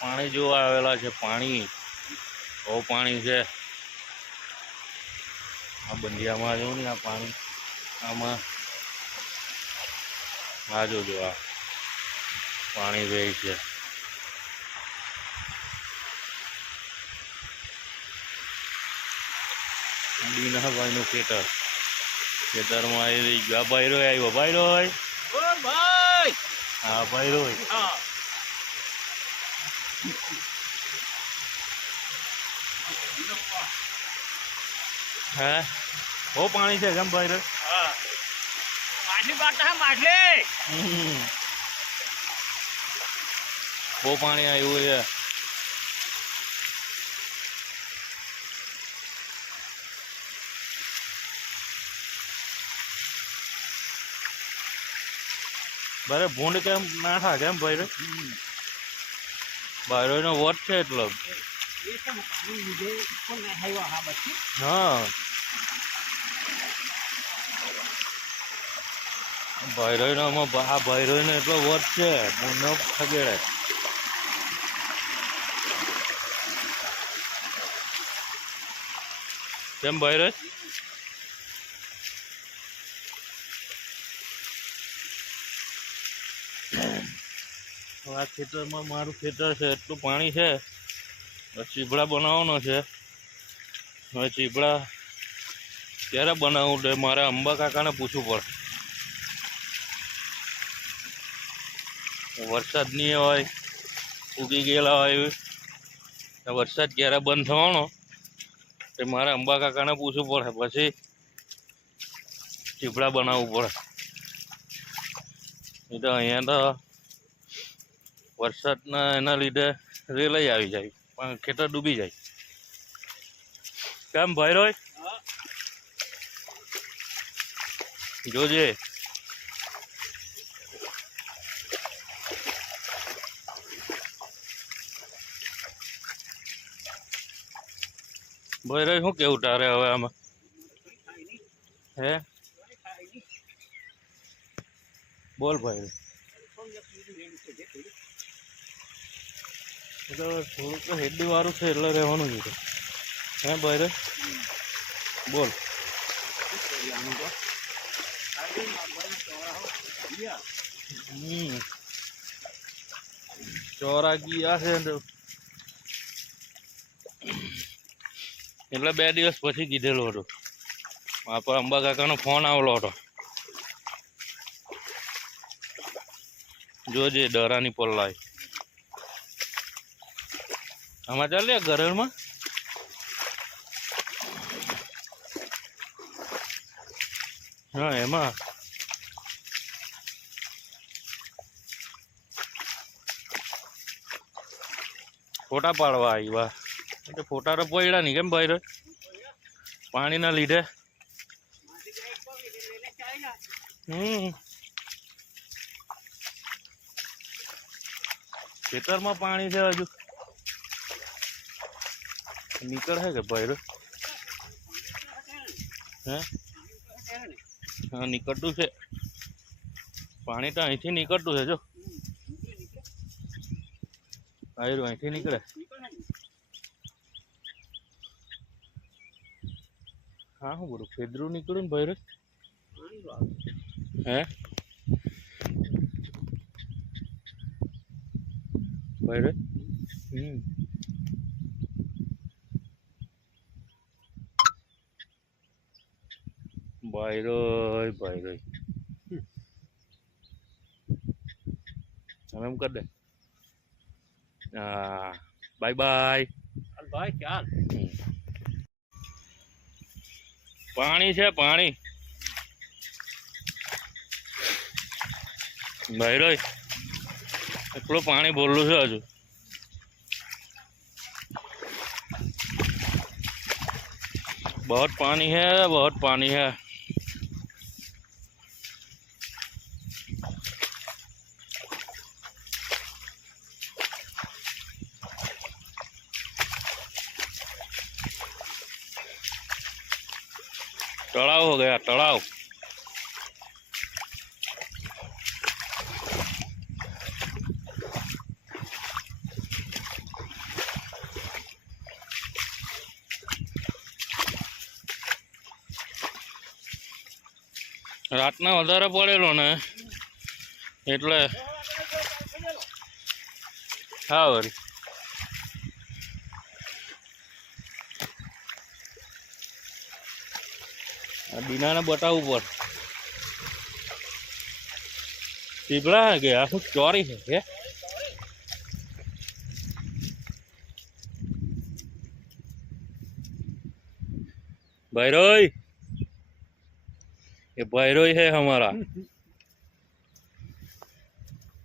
પાણી જોવા આવેલા છે। પાણી બહુ પાણી છે આ બંધિયામાં। જો ને આ પાણી આમાં આ જોજો આ પાણી વહે છે। દીનાભાઈનું ખેતરમાં આવી ગયો। આ ભાઈરો આવ્યો। ભાઈરો ભાઈ હા ભાઈરો હે બહુ પાણી છે કેમ ભાઈરો? માછલી પાડતા માછલી બહુ પાણી આવ્યું છે। બરે ભૂંડ કેમ નાઠા કેમ ભાઈરો? ભાઈરો નો વટ છે એટલો। હા ભાઈરો નો આ ભાઈરો નો એટલો વટ છે ભૂંડ નો ખગેડે। કેમ ભાઈરો? આ ખેતરમાં મારું ખેતર છે એટલું પાણી છે। ચીભડા બનાવવાનો છે। હવે ચીભડા ક્યારે બનાવું તે મારે અંબા કાકાને પૂછવું પડે। વરસાદ નહીં હોય ઉગી ગયેલા હોય વરસાદ ક્યારે બંધ થવાનો તે મારે અંબા કાકાને પૂછવું પડે પછી ચીભડા બનાવવું પડે। નહીં તો અહીંયા તો વરસાદના એના લીધે રેલઈ આવી જાય પણ ખેતર ડૂબી જાય। કેમ ભાઈરો જોજે ભાઈરો શું કેવું તારે હવે આમાં? હે બોલ ભાઈ। તો થોડુંક તો હેડી વાળું છે એટલે રહેવાનું જ હતું। હે ભાઈ બોલ। ચોરા ગયા છે એટલે 2 દિવસ પછી કીધેલું હતું। આપણે અંબા કાકાનો ફોન આવેલો હતો। જોજે દરાની પલ્લાય આમાં ચાલે ઘરમાં હા એમાં ફોટા પાડવા આવ્યા એટલે ફોટા તો પડ્યા નહીં કેમ ભાઈ પાણીના લીધે? ખેતરમાં પાણી છે હજુ નીકળે કે ભાઈ? હે હા નીકળતું છે પાણી તો અહીંથી નીકળતું છે। જો આયરું અહીંથી નીકળે। હા હું બોલું ફેદરું નીકળ્યું ને ભાઈ? હે ભાઈ ભાઈ हम कर दे। बाय बाय ભાઈ ચાલ पानी છે पानी भाई रो એટલું પાણી બોલું છે હજુ। बहुत पानी है बहुत पानी है। तालाब हो गया तालाब। રાતના વધારે પડેલો ને એટલે હા વળી આ દીનાને બતાવવું પડ પીપળા કે આ શું ચોરી છે હે भाईरोई ये भाईरोई है हमारा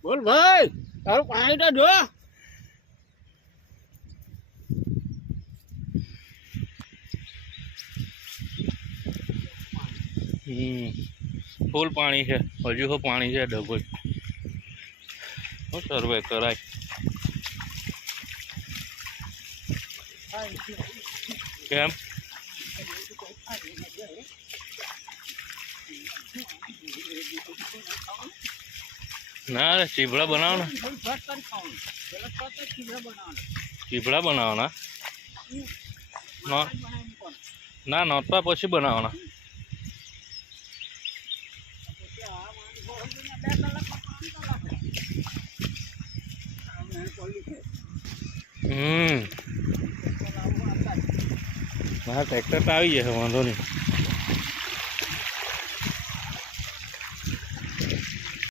બોલ ભાઈ તારું પાણી તો જો फूल पानी है हजू हो पानी है डबल सर्वे कराय केम ना रे चीबड़ा बनाओ ना चीबड़ा बनाओ ना ना नोता पछी बनाओ ना ट्रेक्टर तो आई है वांधो नहीं।